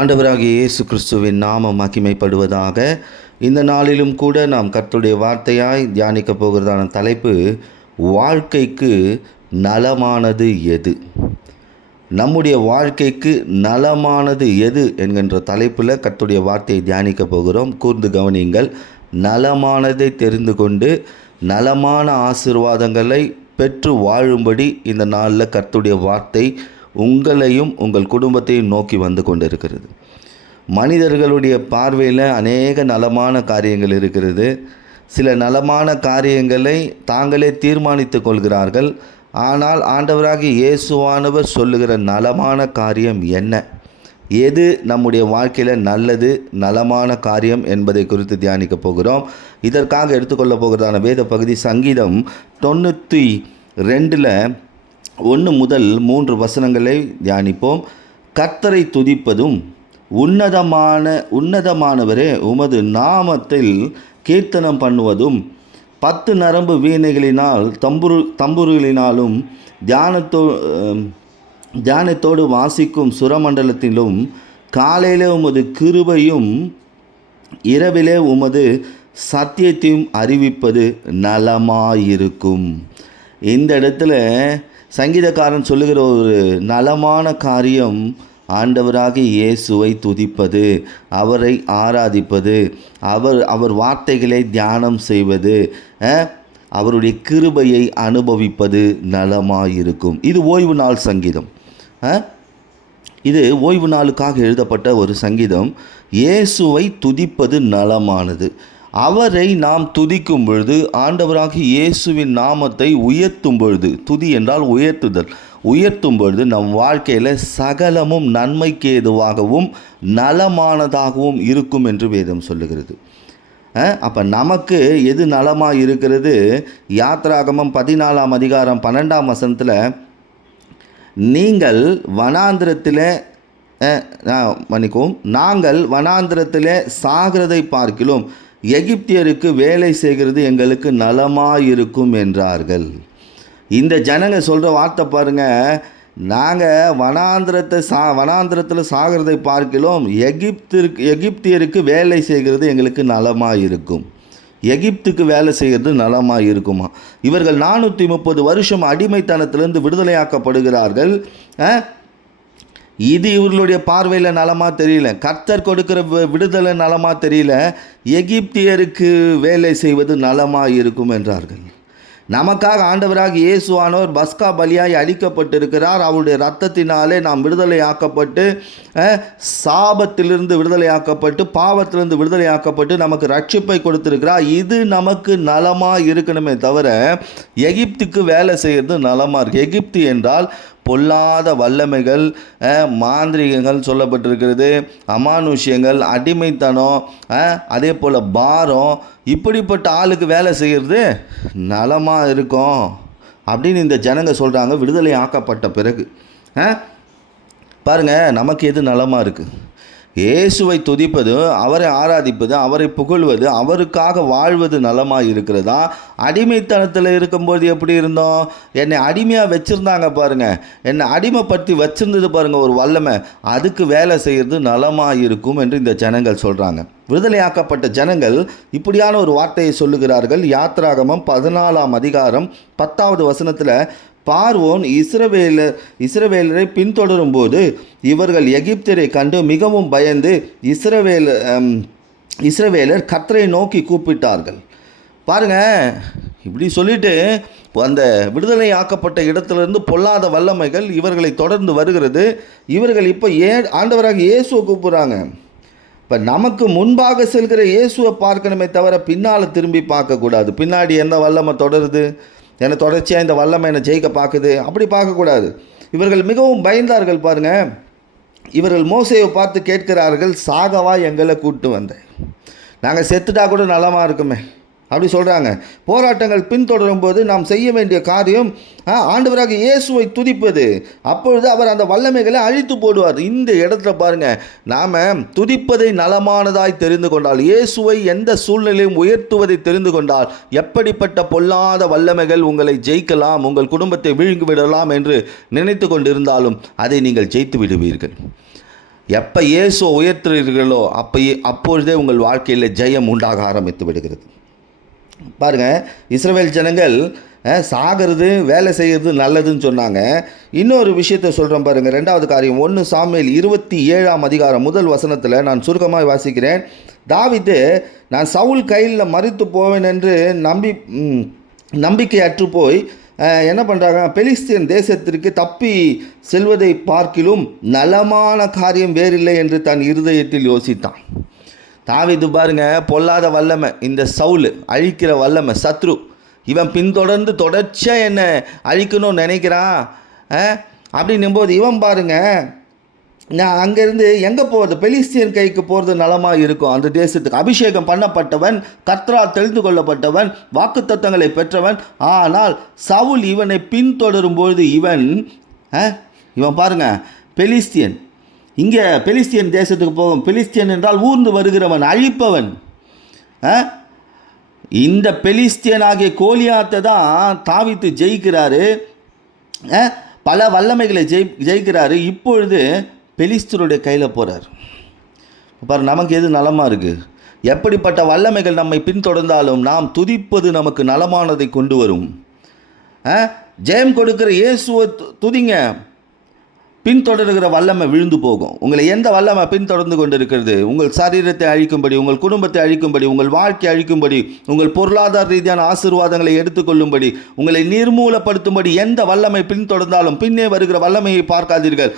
ஆண்டவராகிய இயேசு கிறிஸ்துவின் நாமம் மகிமைப்படுவதாக. இந்த நாளிலும் கூட நாம் கர்த்தருடைய வார்த்தையாய் தியானிக்க போகிறதான தலைப்பு, வாழ்க்கைக்கு நலமானது எது? நம்முடைய வாழ்க்கைக்கு நலமானது எது என்கின்ற தலைப்பில் கர்த்தருடைய வார்த்தையை தியானிக்க போகிறோம். கூர்ந்து கவனியுங்கள். நலமானதை தெரிந்து கொண்டு நலமான ஆசீர்வாதங்களை பெற்று வாழும்படி இந்த நாளில் கர்த்தருடைய வார்த்தை உங்களையும் உங்கள் குடும்பத்தையும் நோக்கி வந்து கொண்டிருக்கிறது. மனிதர்களுடைய பார்வையில் அநேக நலமான காரியங்கள் இருக்கிறது. சில நலமான காரியங்களை தாங்களே தீர்மானித்து கொள்கிறார்கள். ஆனால் ஆண்டவராகிய இயேசுவானவர் சொல்லுகிற நலமான காரியம் என்ன? எது நம்முடைய வாழ்க்கையில் நல்லது, நலமான காரியம் என்பதை குறித்து தியானிக்க போகிறோம். இதற்காக எடுத்துக்கொள்ள போகிறதான வேத பகுதி சங்கீதம் 92 1 முதல் 3 வசனங்களை தியானிப்போம். கர்த்தரை துதிப்பதும் உன்னதமானவரே உமது நாமத்தில் கீர்த்தனம் பண்ணுவதும் 10 நரம்பு வீணைகளினால் தம்புருகளினாலும் தியானத்தோடு வாசிக்கும் சுரமண்டலத்திலும் காலையிலே உமது கிருபையும் இரவிலே உமது சத்தியத்தையும் அறிவிப்பது நலமாயிருக்கும். இந்த இடத்துல சங்கீதக்காரன் சொல்லுகிற ஒரு நலமான காரியம் ஆண்டவராகிய இயேசுவை துதிப்பது, அவரை ஆராதிப்பது, அவர் வார்த்தைகளை தியானம் செய்வது, அவருடைய கிருபையை அனுபவிப்பது நலமாயிருக்கும். இது ஓய்வு நாள் சங்கீதம். இது ஓய்வு நாளுக்காக எழுதப்பட்ட ஒரு சங்கீதம். இயேசுவை துதிப்பது நலமானது. அவரை நாம் துதிக்கும் பொழுது, ஆண்டவராகிய இயேசுவின் நாமத்தை உயர்த்தும் பொழுது, துதி என்றால் உயர்த்துதல், உயர்த்தும் பொழுது நம் வாழ்க்கையில் சகலமும் நன்மைக்கு ஏதுவாகவும் நலமானதாகவும் இருக்கும் என்று வேதம் சொல்லுகிறது. அப்போ நமக்கு எது நலமாக இருக்கிறது? யாத்ராகமம் 14 அதிகாரம் 12 வசனத்தில், நாங்கள் வனாந்திரத்தில் சாகிறதை பார்க்கிலும் எகிப்தியருக்கு வேலை செய்கிறது எங்களுக்கு நலமாயிருக்கும் என்றார்கள். இந்த ஜனங்க சொல்கிற வார்த்தை பாருங்கள். நாங்கள் வனாந்திரத்தில் சாகிறதை பார்க்கிலும் எகிப்தியருக்கு வேலை செய்கிறது எங்களுக்கு நலமாயிருக்கும். எகிப்துக்கு வேலை செய்கிறது நலமாக இருக்குமா? இவர்கள் 430 வருஷம் அடிமைத்தனத்திலிருந்து விடுதலையாக்கப்படுகிறார்கள். இது இவர்களுடைய பார்வையில் நலமாக தெரியல. கர்த்தர் கொடுக்கிற விடுதலை நலமாக தெரியல. எகிப்தியருக்கு வேலை செய்வது நலமாக இருக்கும் என்றார்கள். நமக்காக ஆண்டவராக இயேசுவானவர் பஸ்கா பலியாய் அளிக்கப்பட்டிருக்கிறார். அவருடைய இரத்தத்தினாலே நாம் விடுதலையாக்கப்பட்டு, சாபத்திலிருந்து விடுதலையாக்கப்பட்டு, பாவத்திலிருந்து விடுதலையாக்கப்பட்டு நமக்கு ரட்சிப்பை கொடுத்திருக்கிறார். இது நமக்கு நலமாக இருக்கணுமே தவிர எகிப்துக்கு வேலை செய்கிறது நலமாக இருக்குது. எகிப்து என்றால் பொல்லாத வல்லமைகள், மாந்திரிகங்கள் சொல்லப்பட்டிருக்கிறது, அமானுஷ்யங்கள், அடிமைத்தனம், அதே போல் பாரம். இப்படிப்பட்ட ஆளுக்கு வேலை செய்கிறது நலமாக இருக்கும் அப்படின்னு இந்த ஜனங்க சொல்கிறாங்க. விடுதலை ஆக்கப்பட்ட பிறகு பாருங்கள், நமக்கு எது நலமாக இருக்குது? இயேசுவை துதிப்பது, அவரை ஆராதிப்பது, அவரை புகழ்வது, அவருக்காக வாழ்வது நலமாக இருக்கிறதா? அடிமைத்தனத்தில் இருக்கும்போது எப்படி இருந்தோம்? என்னை அடிமையாக வச்சுருந்தாங்க பாருங்கள், என்னை அடிமைப்படுத்தி வச்சுருந்தது பாருங்கள் ஒரு வல்லமை, அதுக்கு வேலை செய்கிறது நலமாக இருக்கும் என்று இந்த ஜனங்கள் சொல்கிறாங்க. விடுதலையாக்கப்பட்ட ஜனங்கள் இப்படியான ஒரு வார்த்தையை சொல்லுகிறார்கள். யாத்ராகமம் 14 அதிகாரம் 10 வசனத்தில், பார்வோன் இஸ்ரவேலரை பின்தொடரும் போது இவர்கள் எகிப்தியரை கண்டு மிகவும் பயந்து இஸ்ரவேலர் கர்த்தரை நோக்கி கூப்பிட்டார்கள். பாருங்க, இப்படி சொல்லிட்டு அந்த விடுதலை ஆக்கப்பட்ட இடத்திலிருந்து பொல்லாத வல்லமைகள் இவர்களை தொடர்ந்து வருகிறது. இவர்கள் இப்போ ஆண்டவராக இயேசுவை கூப்பிட்றாங்க. இப்போ நமக்கு முன்பாக செல்கிற இயேசுவை பார்க்கணுமே தவிர பின்னால் திரும்பி பார்க்கக்கூடாது. பின்னாடி எந்த வல்லமை தொடருது, என்னை தொடர்ச்சியாக இந்த வல்லமை என்னை ஜெயிக்க பார்க்குது, அப்படி பார்க்கக்கூடாது. இவர்கள் மிகவும் பயந்தார்கள். பாருங்கள், இவர்கள் மோசேயை பார்த்து கேட்கிறார்கள், சாகவா எங்களை கூப்பிட்டு வந்தேன்? நாங்கள் செத்துட்டா கூட நலமாக இருக்குமே அப்படி சொல்கிறாங்க. போராட்டங்கள் பின்தொடரும் போது நாம் செய்ய வேண்டிய காரியம் ஆண்டவராக இயேசுவை துதிப்பது. அப்பொழுது அவர் அந்த வல்லமைகளை அழித்து போடுவார். இந்த இடத்துல பாருங்கள், நாம் துதிப்பதை நலமானதாய் தெரிந்து கொண்டால், இயேசுவை எந்த சூழ்நிலையும் உயர்த்துவதை தெரிந்து கொண்டால், எப்படிப்பட்ட பொல்லாத வல்லமைகள் உங்களை ஜெயிக்கலாம், உங்கள் குடும்பத்தை விழுங்கி விடலாம் என்று நினைத்து கொண்டிருந்தாலும் அதை நீங்கள் ஜெயித்து விடுவீர்கள். எப்போ இயேசுவை உயர்த்துறீர்களோ அப்பொழுதே உங்கள் வாழ்க்கையில் ஜெயம் உண்டாக ஆரம்பித்து விடுகிறது. பாருங்கள், இஸ்ரவேல் ஜனங்கள் சாகிறது வேலை செய்கிறது நல்லதுன்னு சொன்னாங்க. இன்னொரு விஷயத்தை சொல்கிறேன் பாருங்கள். 2வது காரியம் 1 சாமுவேல் 27ஆம் அதிகாரம் 1 வசனத்தில் நான் சுருக்கமாக வாசிக்கிறேன். தாவீது, நான் சவுல் கையில் மரித்து போவேன் என்று நம்பிக்கை அற்று போய் என்ன பண்ணுறாங்க, பெலிஸ்தியன் தேசத்திற்கு தப்பி செல்வதை பார்க்கிலும் நலமான காரியம் வேறில்லை என்று தன் இருதயத்தில் யோசித்தான். தாவீது பாருங்க, பொல்லாத வல்லமை, இந்த சவுல் அழிக்கிற வல்லமை, சத்ரு, இவன் பின்தொடர்ந்து தொடர்ச்சியாக என்னை அழிக்கணும்னு நினைக்கிறான் அப்படின்னும் போது இவன் பாருங்க, நான் அங்கேருந்து எங்கே போகிறது, பெலிஸ்தியன் கைக்கு போகிறது நலமாக இருக்கும். அந்த தேசத்துக்கு அபிஷேகம் பண்ணப்பட்டவன், கர்த்தரால் தெரிந்து கொள்ளப்பட்டவன், வாக்குத்தத்தங்களை பெற்றவன். ஆனால் சவுல் இவனை பின்தொடரும்பொழுது இவன் பாருங்க, பெலிஸ்தியன், இங்கே பெலிஸ்தியன் தேசத்துக்கு போகும். பெலிஸ்தியன் என்றால் ஊர்ந்து வருகிறவன், அழிப்பவன். இந்த பெலிஸ்தியன் ஆகிய கோலியாத்தை தான் தாவீது ஜெயிக்கிறாரு, பல வல்லமைகளை ஜெயிக்கிறாரு. இப்பொழுது பெலிஸ்தருடைய கையில் போகிறார். பாரு, நமக்கு எது நலமாக இருக்குது? எப்படிப்பட்ட வல்லமைகள் நம்மை பின்தொடர்ந்தாலும் நாம் துதிப்பது நமக்கு நலமானதை கொண்டு வரும். ஜெயம் கொடுக்கிற இயேசுவை துதிங்க. பின்தொடர்கிற வல்லமை விழுந்து போகும். உங்களை எந்த வல்லமை பின்தொடர்ந்து கொண்டு இருக்கிறது? உங்கள் சரீரத்தை அழிக்கும்படி, உங்கள் குடும்பத்தை அழிக்கும்படி, உங்கள் வாழ்க்கை அழிக்கும்படி, உங்கள் பொருளாதார ரீதியான ஆசீர்வாதங்களை எடுத்துக்கொள்ளும்படி, உங்களை நிர்மூலப்படுத்தும்படி எந்த வல்லமை பின்தொடர்ந்தாலும் பின்னே வருகிற வல்லமையை பார்க்காதீர்கள்.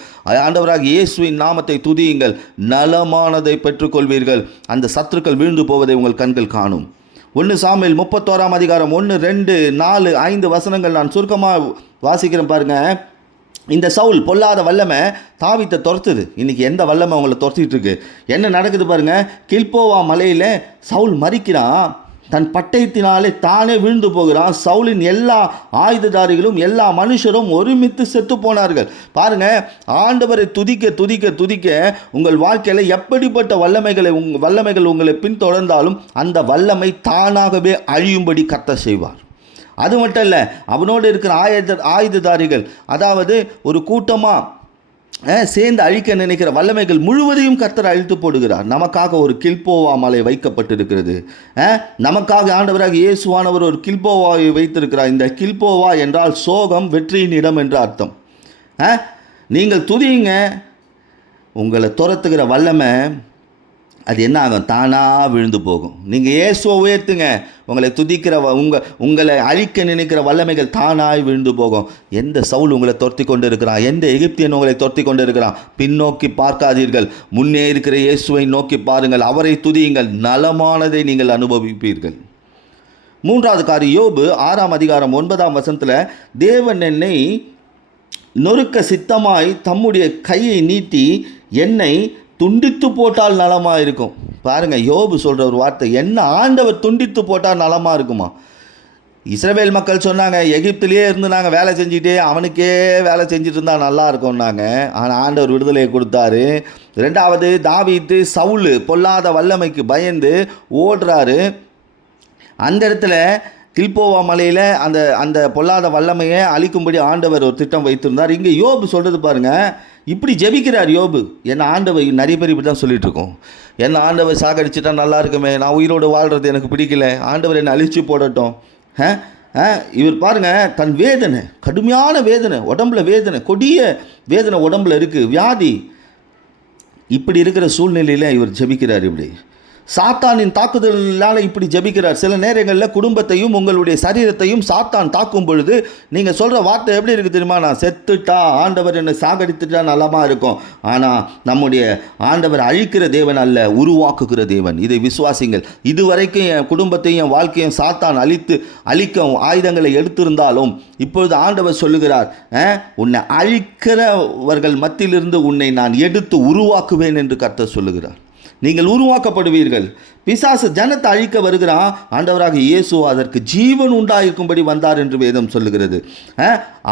ஆண்டவராக இயேசுவின் நாமத்தை துதியுங்கள், நலமானதை பெற்றுக்கொள்வீர்கள். அந்த சத்துருக்கள் விழுந்து போவதை உங்கள் கண்கள் காணும். 1 சாமுவேல் 31ஆம் அதிகாரம் 1, 2, 4, 5 வசனங்கள் நான் சுருக்கமாக வாசிக்கிறேன் பாருங்கள். இந்த சவுல் பொல்லாத வல்லமை தாவீதை துரத்துது. இன்றைக்கி எந்த வல்லமை அவங்கள துரத்திட்டு இருக்கு? என்ன நடக்குது பாருங்கள். கில்போவா மலையில் சவுல் மரிக்கிறான், தன் பட்டயத்தினாலே தானே விழுந்து போகிறான். சவுலின் எல்லா ஆயுததாரிகளும் எல்லா மனுஷரும் ஒருமித்து செத்து போனார்கள். பாருங்கள், ஆண்டவரை துதிக்க துதிக்க துதிக்க உங்கள் வாழ்க்கையில் எப்படிப்பட்ட வல்லமைகள் உங்களை பின்தொடர்ந்தாலும் அந்த வல்லமை தானாகவே அழியும்படி கர்த்தர் செய்வார். அது மட்டும் இல்லை, அவனோடு இருக்கிற ஆயுததாரிகள், அதாவது ஒரு கூட்டமாக சேர்ந்து அழிக்க நினைக்கிற வல்லமைகள் முழுவதையும் கர்த்தர் அழித்து போடுகிறார். நமக்காக ஒரு கில்போவா மலை வைக்கப்பட்டிருக்கிறது. நமக்காக ஆண்டவராக இயேசுவானவர் ஒரு கில்போவாவை வைத்திருக்கிறார். இந்த கில்போவா என்றால் சோகம், வெற்றியின் இடம் என்று அர்த்தம். நீங்கள் துதியுங்க, உங்களை துரத்துகிற வல்லமை அது என்ன ஆகும்? தானாக விழுந்து போகும். நீங்கள் இயேசுவை உயர்த்துங்க, உங்களை துதிக்கிற உங்களை அழிக்க நினைக்கிற வல்லமைகள் தானாய் விழுந்து போகும். எந்த சவுல் உங்களை துரத்தி கொண்டு இருக்கிறான்? எந்த எகிப்தியன் உங்களை துரத்தி கொண்டு இருக்கிறான்? பின்னோக்கி பார்க்காதீர்கள், முன்னே இருக்கிற இயேசுவை நோக்கி பாருங்கள், அவரை துதியுங்கள், நலமானதை நீங்கள் அனுபவிப்பீர்கள். 3வது காரியம், யோபு 6ஆம் அதிகாரம் 9ஆம் வசனத்தில், தேவன் என்னை நொறுக்க சித்தமாய் தம்முடைய கையை நீட்டி என்னை துண்டித்து போட்டால் நலமாக இருக்கும். பாருங்கள், யோபு சொல்கிற ஒரு வார்த்தை, என்ன ஆண்டவர் துண்டித்து போட்டால் நலமாக இருக்குமா? இஸ்ரவேல் மக்கள் சொன்னாங்க, எகிப்திலேயே இருந்து நாங்கள் வேலை செஞ்சுட்டே அவனுக்கே வேலை செஞ்சுட்டு இருந்தால் நல்லா இருக்கும்னாங்க. ஆனால் ஆண்டவர் விடுதலையை கொடுத்தாரு. 2வது, தாவீது சவுல் பொல்லாத வல்லமைக்கு பயந்து ஓடுறாரு. அந்த இடத்துல கில்போவா மலையில் அந்த பொல்லாத வல்லமையை அழிக்கும்படி ஆண்டவர் ஒரு திட்டம் வைத்திருந்தார். இங்கே யோபு சொல்கிறது பாருங்கள், இப்படி ஜெபிக்கிறார் யோபு. என்ன ஆண்டவர், நிறைய பேர் இப்படி தான் சொல்லிட்டு இருக்கோம், என்ன ஆண்டவர் சாகடிச்சிட்டா நல்லா இருக்குமே, நான் உயிரோடு வாழ்கிறது எனக்கு பிடிக்கல, ஆண்டவர் என்னை அழிச்சு போடட்டும். இவர் பாருங்கள், தன் வேதனை, கடுமையான வேதனை, உடம்புல வேதனை, கொடிய வேதனை உடம்புல இருக்குது, வியாதி. இப்படி இருக்கிற சூழ்நிலையில் இவர் ஜெபிக்கிறார். இப்படி சாத்தானின் தாக்குதலால் இப்படி ஜெபிக்கிறார். சில நேரங்களில் குடும்பத்தையும் உங்களுடைய சரீரத்தையும் சாத்தான் தாக்கும் பொழுது நீங்கள் சொல்கிற வார்த்தை எப்படி இருக்குது தெரியுமா? நான் செத்துட்டா, ஆண்டவர் என்னை சாகடித்துட்டா நலமாக இருக்கும். ஆனால் நம்முடைய ஆண்டவர் அழிக்கிற தேவன் அல்ல, உருவாக்குகிற தேவன். இதை விசுவாசிங்கள். இதுவரைக்கும் என் குடும்பத்தையும் என் வாழ்க்கையும் சாத்தான் அழிக்க ஆயுதங்களை எடுத்திருந்தாலும் இப்பொழுது ஆண்டவர் சொல்லுகிறார், உன்னை அழிக்கிறவர்கள் மத்தியிலிருந்து உன்னை நான் எடுத்து உருவாக்குவேன் என்று கர்த்தர் சொல்லுகிறார். நீங்கள் உருவாக்கப்படுவீர்கள். பிசாசு ஜனத்தை அழிக்க வருகிறான், ஆண்டவராக இயேசு அதற்கு ஜீவன் உண்டாயிருக்கும்படி வந்தார் என்று வேதம் சொல்லுகிறது.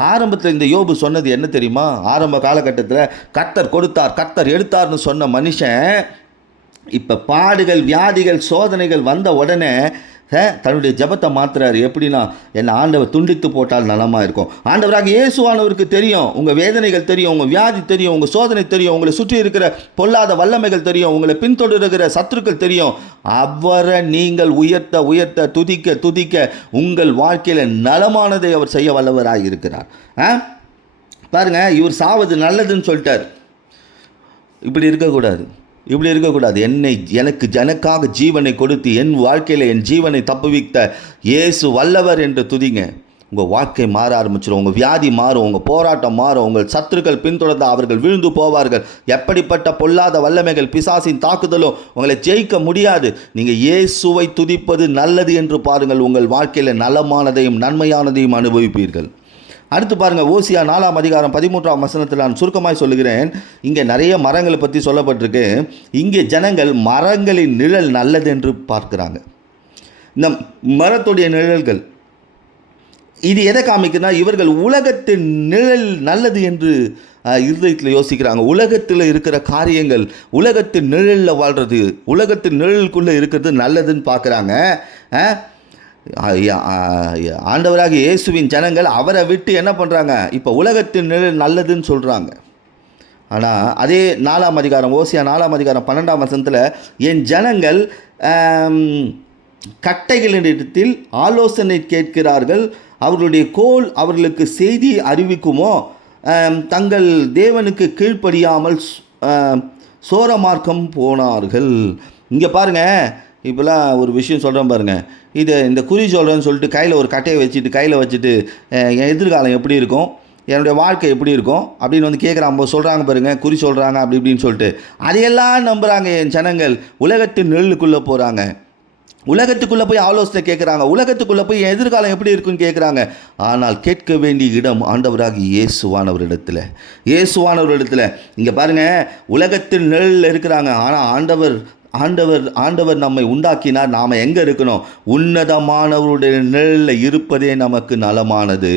ஆரம்பத்தில் இந்த யோபு சொன்னது என்ன தெரியுமா? ஆரம்ப காலகட்டத்தில் கர்த்தர் கொடுத்தார், கர்த்தர் எடுத்தார்னு சொன்ன மனுஷன் இப்போ பாடுகள், வியாதிகள், சோதனைகள் வந்த உடனே தன்னுடைய ஜெபத்தை மாத்துறாரு. எப்படின்னா, என்னை ஆண்டவர் துண்டித்து போட்டால் நலமாக இருக்கும். ஆண்டவராக இயேசுவானவருக்கு தெரியும், உங்கள் வேதனைகள் தெரியும், உங்கள் வியாதி தெரியும், உங்கள் சோதனை தெரியும், உங்களை சுற்றி இருக்கிற பொல்லாத வல்லமைகள் தெரியும், உங்களை பின்தொடர்கிற சத்துருக்கள் தெரியும். அவரை நீங்கள் உயர்த்த உயர்த்த துதிக்க துதிக்க உங்கள் வாழ்க்கையில் நலமானதை அவர் செய்ய வல்லவராக இருக்கிறார். பாருங்க, இவர் சாவது நல்லதுன்னு சொல்லிட்டார். இப்படி இருக்கக்கூடாது, இப்படி இருக்கக்கூடாது. எனக்கு ஜனக்காக ஜீவனை கொடுத்து என் வாழ்க்கையில் என் ஜீவனை தப்புவித்த இயேசு வல்லவர் என்று துதிங்க. உங்கள் வாழ்க்கை மாற ஆரம்பிச்சிடும், உங்கள் வியாதி மாறும், உங்கள் போராட்டம் மாறும், உங்கள் சத்துருக்கள் பின்தொடர்ந்து அவர்கள் விழுந்து போவார்கள். எப்படிப்பட்ட பொல்லாத வல்லமைகள் பிசாசின் தாக்குதலும் உங்களை ஜெயிக்க முடியாது. நீங்கள் இயேசுவை துதிப்பது நல்லது என்று பாருங்கள், உங்கள் வாழ்க்கையில் நலமானதையும் நன்மையானதையும் அனுபவிப்பீர்கள். அடுத்து பாருங்கள், ஓசியா 4ஆம் அதிகாரம் 13ஆம் வசனத்தில் நான் சுருக்கமாக சொல்லுகிறேன். இங்கே நிறைய மரங்களை பற்றி சொல்லப்பட்டிருக்கு. இங்கே ஜனங்கள் மரங்களின் நிழல் நல்லது என்று பார்க்குறாங்க. இந்த மரத்துடைய நிழல்கள் இது எதை காமிக்குதுன்னா, இவர்கள் உலகத்தின் நிழல் நல்லது என்று இருதயத்தில் யோசிக்கிறாங்க. உலகத்தில் இருக்கிற காரியங்கள், உலகத்தின் நிழலில் வாழ்கிறது, உலகத்தின் நிழலுக்குள்ளே இருக்கிறது நல்லதுன்னு பார்க்குறாங்க. ஆண்டவராக இயேசுவின் ஜனங்கள் அவரை விட்டு என்ன பண்ணுறாங்க, இப்போ உலகத்தின் நிழல் நல்லதுன்னு சொல்கிறாங்க. ஆனால் அதே 4ஆம் அதிகாரம், ஓசியா 4ஆம் அதிகாரம் 12ஆம் வசனத்தில், என் ஜனங்கள் கட்டைகளிடத்தில் ஆலோசனை கேட்கிறார்கள், அவர்களுடைய கோல் அவர்களுக்கு செய்தி அறிவிக்குமோ, தங்கள் தேவனுக்கு கீழ்ப்படியாமல் சோரமார்க்கம் போனார்கள். இங்கே பாருங்கள், இப்போலாம் ஒரு விஷயம் சொல்கிறேன் பாருங்கள். இந்த குறி சொல்கிறேன்னு சொல்லிட்டு கையில் ஒரு கட்டையை வச்சுட்டு என் எதிர்காலம் எப்படி இருக்கும், என்னுடைய வாழ்க்கை எப்படி இருக்கும் அப்படின்னு கேட்குறாங்க, சொல்கிறாங்க பாருங்கள், குறி சொல்கிறாங்க அப்படி இப்படின்னு சொல்லிட்டு. அதையெல்லாம் நம்புகிறாங்க என் ஜனங்கள். உலகத்தின் நிழலுக்குள்ளே போகிறாங்க, உலகத்துக்குள்ளே போய் ஆலோசனை கேட்குறாங்க, உலகத்துக்குள்ளே போய் என் எதிர்காலம் எப்படி இருக்குன்னு கேட்குறாங்க. ஆனால் கேட்க வேண்டிய இடம் ஆண்டவராகி இயேசுவானவரிடத்தில். இங்கே பாருங்கள், உலகத்தின் நிழலில் இருக்கிறாங்க. ஆனால் ஆண்டவர் நம்மை உண்டாக்கினார். நாம் எங்கே இருக்கணும், உன்னதமானவருடைய நிழலில் இருப்பதே நமக்கு நலமானது.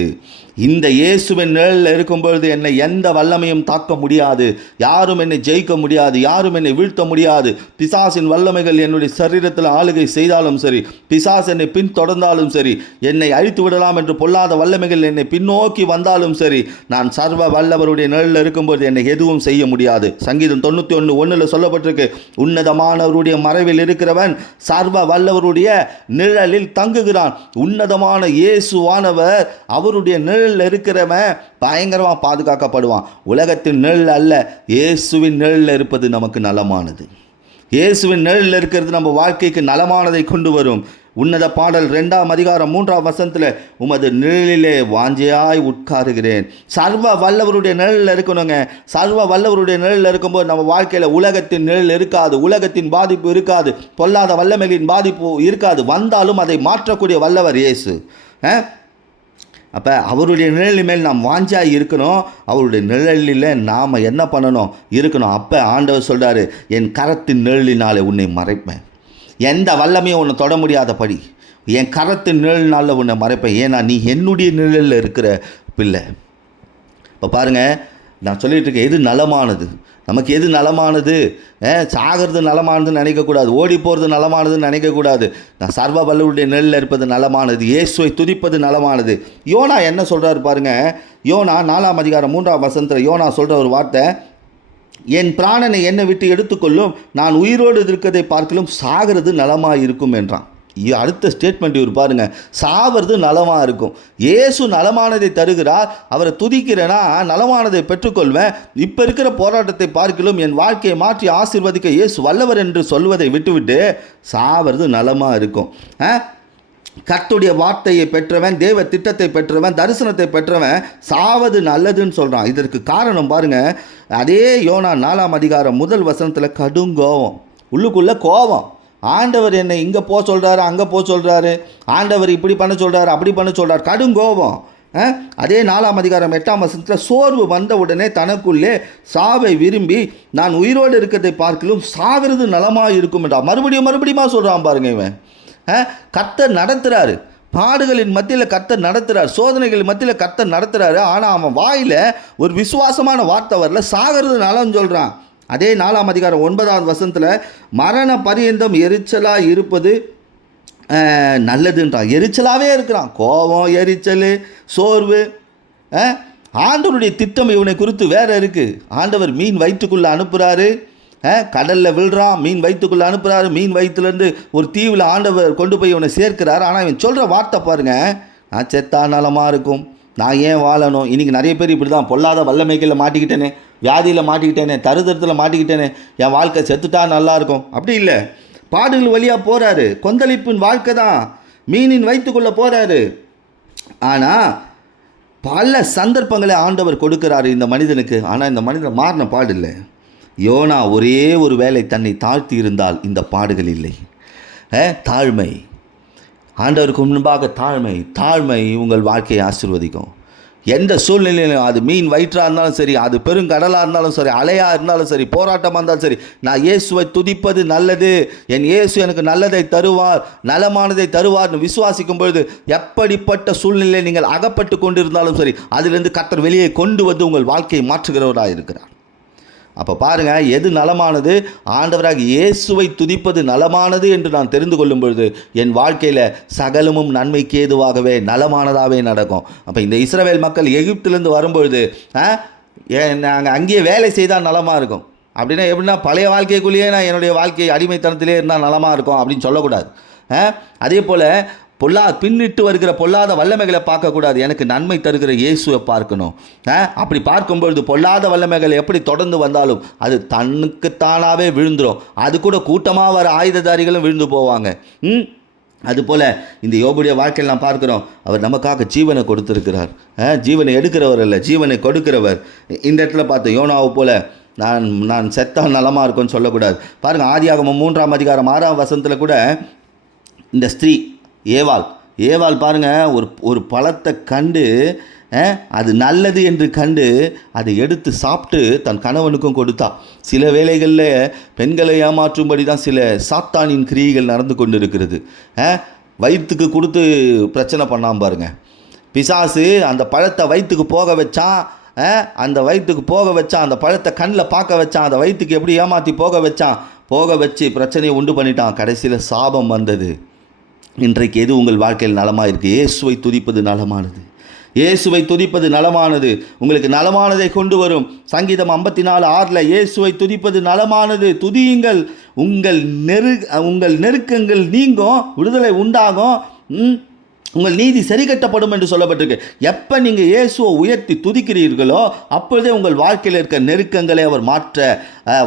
இந்த இயேசுவின் நிழலில் இருக்கும்பொழுது என்னை எந்த வல்லமையும் தாக்க முடியாது, யாரும் என்னை ஜெயிக்க முடியாது, யாரும் என்னை வீழ்த்த முடியாது. பிசாசின் வல்லமைகள் என்னுடைய சரீரத்தில் ஆளுகை செய்தாலும் சரி, பிசாஸ் என்னை பின்தொடர்ந்தாலும் சரி, என்னை அழித்து விடலாம் என்று பொல்லாத வல்லமைகள் என்னை பின்னோக்கி வந்தாலும் சரி, நான் சர்வ வல்லவருடைய நிழலில் இருக்கும்போது என்னை எதுவும் செய்ய முடியாது. சங்கீதம் 91:1 சொல்லப்பட்டிருக்கு, உன்னதமானவருடைய மறைவில் இருக்கிறவன் சர்வ வல்லவருடைய நிழலில் தங்குகிறான். உன்னதமான இயேசுவானவர் அவருடைய நிழல் இருக்கிறவன் பயங்கரமாக பாதுகாக்கப்படுவான். உலகத்தின் நிழல் அல்ல, இயேசுவின் நிழலில் இருப்பது நமக்கு நலமானது. இயேசுவின் நிழலில் இருக்கிறது நம்ம வாழ்க்கைக்கு நலமானதை கொண்டு வரும். உன்னத பாடல் 2ஆம் அதிகாரம் 3ஆம் வசனத்தில், உமது நிழலிலே வாஞ்சையாய் உட்காருகிறேன். சர்வ வல்லவருடைய நிழலில் இருக்கணுங்க. சர்வ வல்லவருடைய நிழலில் இருக்கும்போது நம்ம வாழ்க்கையில் உலகத்தின் நிழல் இருக்காது, உலகத்தின் பாதிப்பு இருக்காது, பொல்லாத வல்லமைகளின் பாதிப்பு இருக்காது. வந்தாலும் அதை மாற்றக்கூடிய வல்லவர் இயேசு. அப்போ அவருடைய நிழலின் மேல் நாம் வாஞ்சாய் இருக்கணும், அவருடைய நிழலில் நாம் என்ன பண்ணணும், இருக்கணும். அப்போ ஆண்டவர் சொல்கிறாரு, என் கரத்தின் நிழலினாலே உன்னை மறைப்பேன், எந்த வல்லமையும் உன்னை தொட முடியாதபடி என் கரத்தின் நிழலினால உன்னை மறைப்பேன். ஏன்னா நீ என்னுடைய நிழலில் இருக்கிற பிள்ளை. இப்போ பாருங்கள், நான் சொல்லிகிட்டு இருக்கேன், எது நலமானது, நமக்கு எது நலமானது. சாகிறது நலமானதுன்னு நினைக்கக்கூடாது, ஓடி போகிறது நலமானதுன்னு நினைக்கக்கூடாது. நான் சர்வ வல்லவருடைய நிழலில் இருப்பது நலமானது, இயேசுவை துதிப்பது நலமானது. யோனா என்ன சொல்கிறாரு பாருங்கள். யோனா 4ஆம் அதிகாரம் 3ஆம் வசனத்தில் யோனா சொல்கிற ஒரு வார்த்தை, என் பிராணனை என்னை விட்டு எடுத்துக்கொள்ளும், நான் உயிரோடு இருக்கிறதை பார்க்கலும் சாகிறது நலமாக இருக்கும் என்றான். அடுத்த ஸ்டேட்மெண்ட் இவர் பாருங்கள், சாவது நலமாக இருக்கும். இயேசு நலமானதை தருகிறார், அவரை துதிக்கிறேன்னா நலமானதை பெற்றுக்கொள்வேன். இப்போ இருக்கிற போராட்டத்தை பார்க்கலும் என் வாழ்க்கையை மாற்றி ஆசீர்வதிக்க இயேசு வல்லவர் என்று சொல்வதை விட்டுவிட்டு சாவது நலமாக இருக்கும். கர்த்தருடைய வார்த்தையை பெற்றவன், தேவ திட்டத்தை பெற்றவன், தரிசனத்தை பெற்றவன் சாவது நல்லதுன்னு சொல்கிறான். இதற்கு காரணம் பாருங்கள், அதே யோனா 4ஆம் அதிகாரம் 1 வசனத்தில் கடுங்கோவம், உள்ளுக்குள்ளே கோபம். ஆண்டவர் என்னை இங்கே போக சொல்கிறாரு, அங்கே போக சொல்கிறாரு, ஆண்டவர் இப்படி பண்ண சொல்கிறாரு, அப்படி பண்ண சொல்கிறார், கடுங்கோபம். அதே 4ஆம் அதிகாரம் 8ஆம் வசனத்தில் சோர்வு வந்த உடனே தனக்குள்ளே சாவை விரும்பி நான் உயிரோடு இருக்கிறதை பார்க்கலும் சாகிறது நலமாக இருக்கும் என்றான். மறுபடியும் சொல்கிறான் பாருங்க. இவன் கர்த்தர் நடத்துகிறாரு, பாடுகளின் மத்தியில் கர்த்தர் நடத்துகிறார், சோதனைகளின் மத்தியில் கர்த்தர் நடத்துகிறாரு. ஆனால் அவன் வாயில் ஒரு விசுவாசமான வார்த்தை வரல, சாகிறது நலம்னு சொல்கிறான். அதே 4ஆம் அதிகாரம் 9ஆம் வசனத்தில் மரண பரியந்தம் எரிச்சலாக இருப்பது நல்லதுன்றான். எரிச்சலாகவே இருக்கிறான், கோபம், எரிச்சல், சோர்வு. ஆண்டவருடைய திட்டம் இவனை குறித்து வேறு இருக்குது. ஆண்டவர் மீன் வயிற்றுக்குள்ளே அனுப்புகிறாரு, கடலில் விழுறான், மீன் வயிற்றுக்குள்ளே அனுப்புகிறாரு, மீன் வயிற்றுலேருந்து ஒரு தீவில் ஆண்டவர் கொண்டு போய் இவனை சேர்க்கிறார். ஆனால் இவன் சொல்கிற வார்த்தை பாருங்கள், நான் செத்தா நலமாக இருக்கும், நான் ஏன் வாழணும். இன்றைக்கி நிறைய பேர் இப்படி தான், பொல்லாத வல்லமைகளில் மாட்டிக்கிட்டேனே, வியாதியில் மாட்டிக்கிட்டேனே, தருதரத்தில் மாட்டிக்கிட்டேனே, என் வாழ்க்கை செத்துட்டா நல்லாயிருக்கும். அப்படி இல்லை, பாடுகள் வழியாக போகிறாரு, கொந்தளிப்பின் வாழ்க்கை தான், மீனின் வயிற்றுக்குள்ளே போகிறாரு. ஆனால் பல சந்தர்ப்பங்களை ஆண்டவர் கொடுக்குறாரு இந்த மனிதனுக்கு. ஆனால் இந்த மனிதன் மாறின பாடு இல்லை. யோனா ஒரே ஒரு வேளை தன்னை தாழ்த்தி இருந்தால் இந்த பாடுகள் இல்லை. தாழ்மை, ஆண்டவருக்கு முன்பாக தாழ்மை உங்கள் வாழ்க்கையை ஆசீர்வதிக்கும். எந்த சூழ்நிலையிலும், அது மீன் வயிற்றாக இருந்தாலும் சரி, அது பெருங்கடலாக இருந்தாலும் சரி, அலையாக இருந்தாலும் சரி, போராட்டமாக இருந்தாலும் சரி, நான் இயேசுவை துதிப்பது நல்லது, என் இயேசு எனக்கு நல்லதை தருவார், நலமானதை தருவார்னு விசுவாசிக்கும் பொழுது எப்படிப்பட்ட சூழ்நிலையை நீங்கள் அகப்பட்டு கொண்டு இருந்தாலும் சரி, அதிலிருந்து கர்த்தர் வெளியே கொண்டு வந்து உங்கள் வாழ்க்கையை மாற்றுகிறவராக இருக்கிறார். அப்போ பாருங்கள், எது நலமானது? ஆண்டவராக இயேசுவை துதிப்பது நலமானது என்று நான் தெரிந்து கொள்ளும் பொழுது என் வாழ்க்கையில் சகலமும் நன்மைக்கு ஏதுவாகவே நலமானதாகவே நடக்கும். அப்போ இந்த இஸ்ரவேல் மக்கள் எகிப்திலேருந்து வரும்பொழுது நாங்கள் அங்கேயே வேலை செய்தால் நலமாக இருக்கும் அப்படின்னா எப்படின்னா, பழைய வாழ்க்கைக்குள்ளேயே நான் என்னுடைய வாழ்க்கை அடிமைத்தனத்திலே இருந்தால் நலமாக இருக்கும் அப்படின்னு சொல்லக்கூடாது. அதே போல் பின்னிட்டு வருகிற பொல்லாத வல்லமைகளை பார்க்கக்கூடாது, எனக்கு நன்மை தருகிற இயேசுவை பார்க்கணும். அப்படி பார்க்கும்பொழுது பொல்லாத வல்லமைகள் எப்படி தொடர்ந்து வந்தாலும் அது தன்னுக்குத்தானாகவே விழுந்துடும். அது கூட கூட்டமாக வர ஆயுததாரிகளும் விழுந்து போவாங்க. அதுபோல் இந்த யோபுடைய வாழ்க்கையில் நாம் பார்க்குறோம், அவர் நமக்காக ஜீவனை கொடுத்துருக்கிறார். ஜீவனை எடுக்கிறவர் அல்ல, ஜீவனை கொடுக்கிறவர். இந்த இடத்துல பார்த்தோம், யோனாவை போல் நான் செத்தா நலமாக இருக்கும்னு சொல்லக்கூடாது. பாருங்கள், ஆதியாகமம் 3ஆம் அதிகாரம் 6ஆம் வசனத்தில் கூட இந்த ஸ்திரீ ஏவாள் பாருங்கள், ஒரு பழத்தை கண்டு அது நல்லது என்று கண்டு அதை எடுத்து சாப்பிட்டு தன் கணவனுக்கும் கொடுத்தா. சில வேளைகளில் பெண்களை ஏமாற்றும்படி தான் சில சாத்தானின் கிரியைகள் நடந்து கொண்டு இருக்கிறது. வயிற்றுக்கு கொடுத்து பிரச்சனை பண்ணாமல் பாருங்கள், பிசாசு அந்த பழத்தை வயிற்றுக்கு போக வச்சான், அந்த பழத்தை கண்ணில் பார்க்க வச்சான், அந்த வயிற்றுக்கு எப்படி ஏமாற்றி போக வச்சு பிரச்சனையை உண்டு பண்ணிட்டான். கடைசியில் சாபம் வந்தது. இன்றைக்கு எது உங்கள் வாழ்க்கையில் நலமாக இருக்குது? இயேசுவை துதிப்பது நலமானது. இயேசுவை துதிப்பது நலமானது, உங்களுக்கு நலமானதை கொண்டு வரும். சங்கீதம் 54:6 இயேசுவை துதிப்பது நலமானது, துதியுங்கள், உங்கள் நெருக்கங்கள் நீங்கும், விடுதலை உண்டாகும், உங்கள் நீதி சரி கட்டப்படும் என்று சொல்லப்பட்டிருக்கு. எப்போ நீங்கள் இயேசுவை உயர்த்தி துதிக்கிறீர்களோ அப்பொழுதே உங்கள் வாழ்க்கையில் இருக்க நெருக்கங்களை அவர் மாற்ற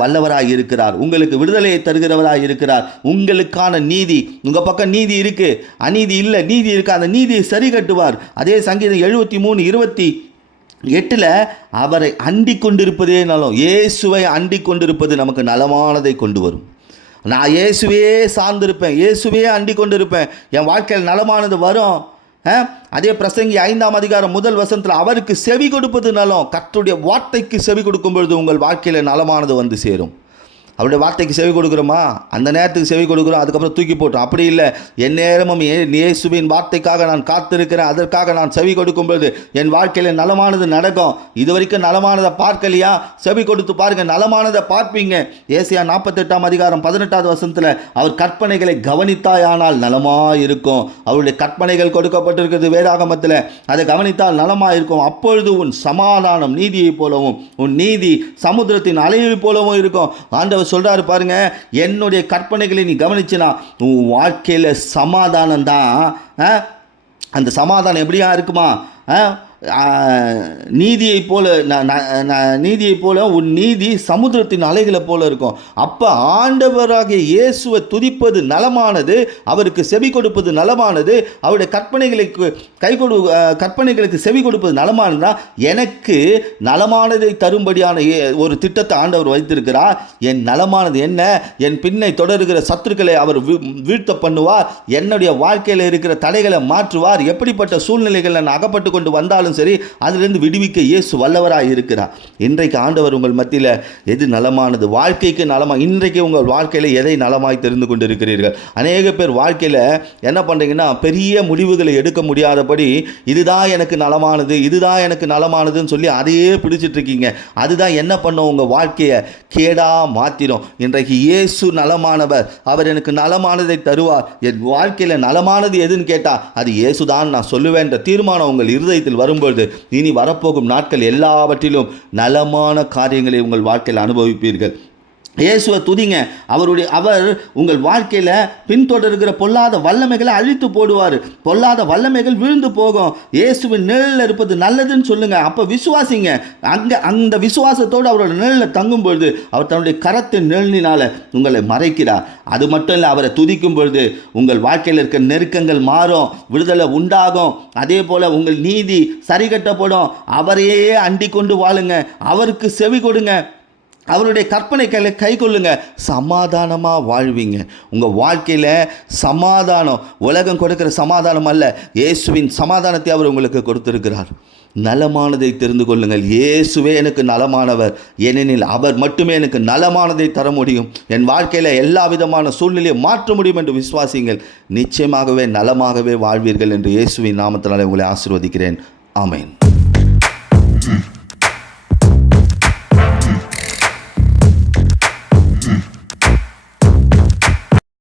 வல்லவராக இருக்கிறார். உங்களுக்கு விடுதலையை தருகிறவராக இருக்கிறார். உங்களுக்கான நீதி, உங்கள் பக்கம் நீதி இருக்குது, அநீதி இல்லை, நீதி இருக்குது, அந்த நீதியை சரி கட்டுவார். அதே சங்கீதம் 73:28 அவரை அண்டிக் கொண்டிருப்பதே நலம். இயேசுவை அண்டிக் கொண்டிருப்பது நமக்கு நலமானதை கொண்டு வரும். நான் இயேசுவே சார்ந்திருப்பேன், இயேசுவே அண்டிக் கொண்டிருப்பேன், என் வாழ்க்கையில் நலமானது வரும். அதே பிரசங்கி 5ஆம் அதிகாரம் 1 வசனத்தில் அவருக்கு செவி கொடுப்பது நலம். கர்த்தருடைய வார்த்தைக்கு செவி கொடுக்கும் பொழுது உங்கள் வாழ்க்கையில் நலமானது வந்து சேரும். அவருடைய வார்த்தைக்கு செவி கொடுக்குறோமா? அந்த நேரத்துக்கு செவி கொடுக்குறோம், அதுக்கப்புறம் தூக்கி போட்டோம். அப்படி இல்லை, என் நேரமும் இயேசுவின் வார்த்தைக்காக நான் காத்திருக்கிறேன், அதற்காக நான் செவி கொடுக்கும்போது என் வாழ்க்கையில் நலமானது நடக்கும். இது வரைக்கும் நலமானதை பார்க்கலையா? செவி கொடுத்து பாருங்கள், நலமானதை பார்ப்பீங்க. ஏசாயா 48ஆம் அதிகாரம் 18வது வசனத்தில் அவர் கற்பனைகளை கவனித்தாயானால் நலமாக இருக்கும். அவருடைய கற்பனைகள் கொடுக்கப்பட்டிருக்கிறது வேதாகமத்தில், அதை கவனித்தால் நலமாக இருக்கும். அப்பொழுது உன் சமாதானம் நீதியைப் போலவும் உன் நீதி சமுத்திரத்தின் அலையைப் போலவும் இருக்கும். ஆண்டவர் சொல்றாரு பாருங்க, என்னுடைய கற்பனைகளை நீ கவனிச்சினா உன் வாழ்க்கையில் சமாதானம் தான். அந்த சமாதானம் எப்படியா இருக்குமா? நீதியைப் போல உன் நீதி சமுத்திரத்தின் அலைகளை போல இருக்கும். அப்போ ஆண்டவராகிய இயேசுவை துதிப்பது நலமானது, அவருக்கு செவி கொடுப்பது நலமானது, அவருடைய கற்பனைகளுக்கு செவி கொடுப்பது நலமானதுனா எனக்கு நலமானதை தரும்படியான ஒரு திட்டத்தை ஆண்டவர் வைத்திருக்கிறார். என் நலமானது என்ன? என் பின்னை தொடர்கிற சத்துருக்களை அவர் வீழ்த்த பண்ணுவார். என்னுடைய வாழ்க்கையில் இருக்கிற தடைகளை மாற்றுவார். எப்படிப்பட்ட சூழ்நிலைகள் நான் அகப்பட்டு கொண்டு வந்தாலும் இருந்தாலும் சரி, அதிலிருந்து விடுவிக்க இயேசு வல்லவராக இருக்கிறார். இன்றைக்கு ஆண்டவர் உங்கள் மத்தியில் எது நலமானது, வாழ்க்கைக்கு நலமாக, இன்றைக்கு உங்கள் வாழ்க்கையில் எதை நலமாய் தெரிந்து கொண்டு இருக்கிறீர்கள்? அநேக பேர் வாழ்க்கையில் என்ன பண்ணுறீங்கன்னா, பெரிய முடிவுகளை எடுக்க முடியாதபடி இதுதான் எனக்கு நலமானது, இதுதான் எனக்கு நலமானதுன்னு சொல்லி அதையே பிடிச்சிட்டு இருக்கீங்க. அதுதான் என்ன பண்ணும், உங்கள் வாழ்க்கையை கேடா மாற்றிடும். இன்றைக்கு இயேசு நலமானவர், அவர் எனக்கு நலமானதை தருவார். என் வாழ்க்கையில் நலமானது எதுன்னு கேட்டால் அது இயேசுதான் நான் சொல்லுவேன் என்ற தீர்மானம் உங்கள் இருதயத்தில் வரும்பொழுது இனி வரப்போகும் நாட்கள் எல்லாவற்றிலும் நலமான காரியங்களை உங்கள் வாழ்க்கையில் அனுபவிப்பீர்கள். இயேசுவை துதிங்க. அவர் உங்கள் வாழ்க்கையில் பின்தொடர்கிற பொல்லாத வல்லமைகளை அழித்து போடுவார். பொல்லாத வல்லமைகள் விழுந்து போகும். இயேசுவின் நிழலில் இருப்பது நல்லதுன்னு சொல்லுங்கள். அப்போ விசுவாசிங்க. அந்த விசுவாசத்தோடு அவரோட நிழலில் தங்கும் பொழுது அவர் தன்னுடைய கரத்தின் நிழலினால் உங்களை மறைக்கிறார். அது மட்டும் இல்லை, அவரை துதிக்கும் பொழுது உங்கள் வாழ்க்கையில் இருக்க நெருக்கங்கள் மாறும், விடுதலை உண்டாகும். அதே போல் உங்கள் நீதி சரிகட்டப்படும். அவரையே அண்டிக் கொண்டு வாழுங்க. அவருக்கு செவி கொடுங்க. அவருடைய கற்பனைகளை கை கொள்ளுங்க. சமாதானமாக வாழ்வீங்க. உங்கள் வாழ்க்கையில் சமாதானம், உலகம் கொடுக்கிற சமாதானம் அல்ல, இயேசுவின் சமாதானத்தை அவர் உங்களுக்கு கொடுத்திருக்கிறார். நலமானதை தெரிந்து கொள்ளுங்கள். இயேசுவே எனக்கு நலமானவர், ஏனெனில் அவர் மட்டுமே எனக்கு நலமானதை தர முடியும். என் வாழ்க்கையில் எல்லா விதமான சூழ்நிலையை மாற்ற முடியும் என்று விசுவாசிங்கள். நிச்சயமாகவே நலமாகவே வாழ்வீர்கள் என்று இயேசுவின் நாமத்தினாலே உங்களை ஆசீர்வதிக்கிறேன். ஆமென்.